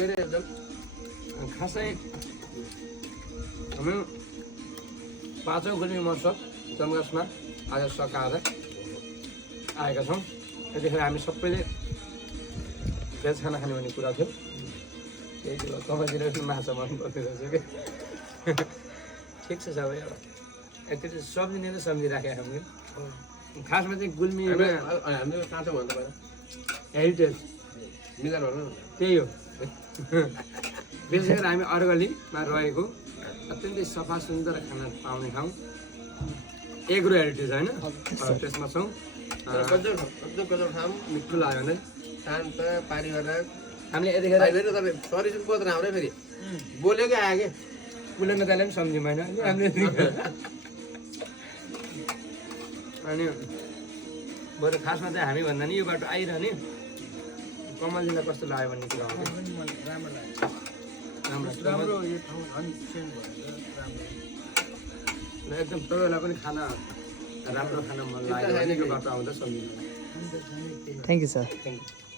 के अरे एकदम खासै हामी पाँचौँ गुल्मी महोत्सव जनगासमा आज सकाएर आएका छौँ। त्यतिखेर हामी सबैले भेज खाना खाने भन्ने कुरा थियो। त्यही थियो कमाइदिएर माछा मन पर्ने रहेछ कि ठिक छ सबै अब यति सब्जी नै सब्जी राखेका हामीले खासमा चाहिँ गुल्मी हामीले काँचो भन्दा भयो हेरिटेज मिलाएर भन्नु त्यही हो। विशेष गरी हामी अर्गलीमा रहेको अत्यन्तै सफा सुन्दर खाना पाउने ठाउँ एग्रो हेरिटेज होइन त्यसमा छौँ। कजो ठाउँ मिठो लाग्यो भने शान्त पारिवारिक हामीले यतिखेर फेरि तपाईँ सरी सुन पत्र आउँदै फेरि बोलेकै आयो कि कुलेमा जाने पनि सम्झ्यौँ होइन हामीले अनि बरु खासमा चाहिँ हामी भन्दा नि यो बाटो आइरहने कमलजीलाई कस्तो लाग्यो भन्ने कुरा हो। राम्रो यो ठाउँ झन् चेन्ज भएर राम्रो र एकदम तपाईँहरूलाई पनि खाना राम्रो खाना मन लाग्यो भने यो बाटो आउँदा सम्झिनु। Thank you sir. Thank you.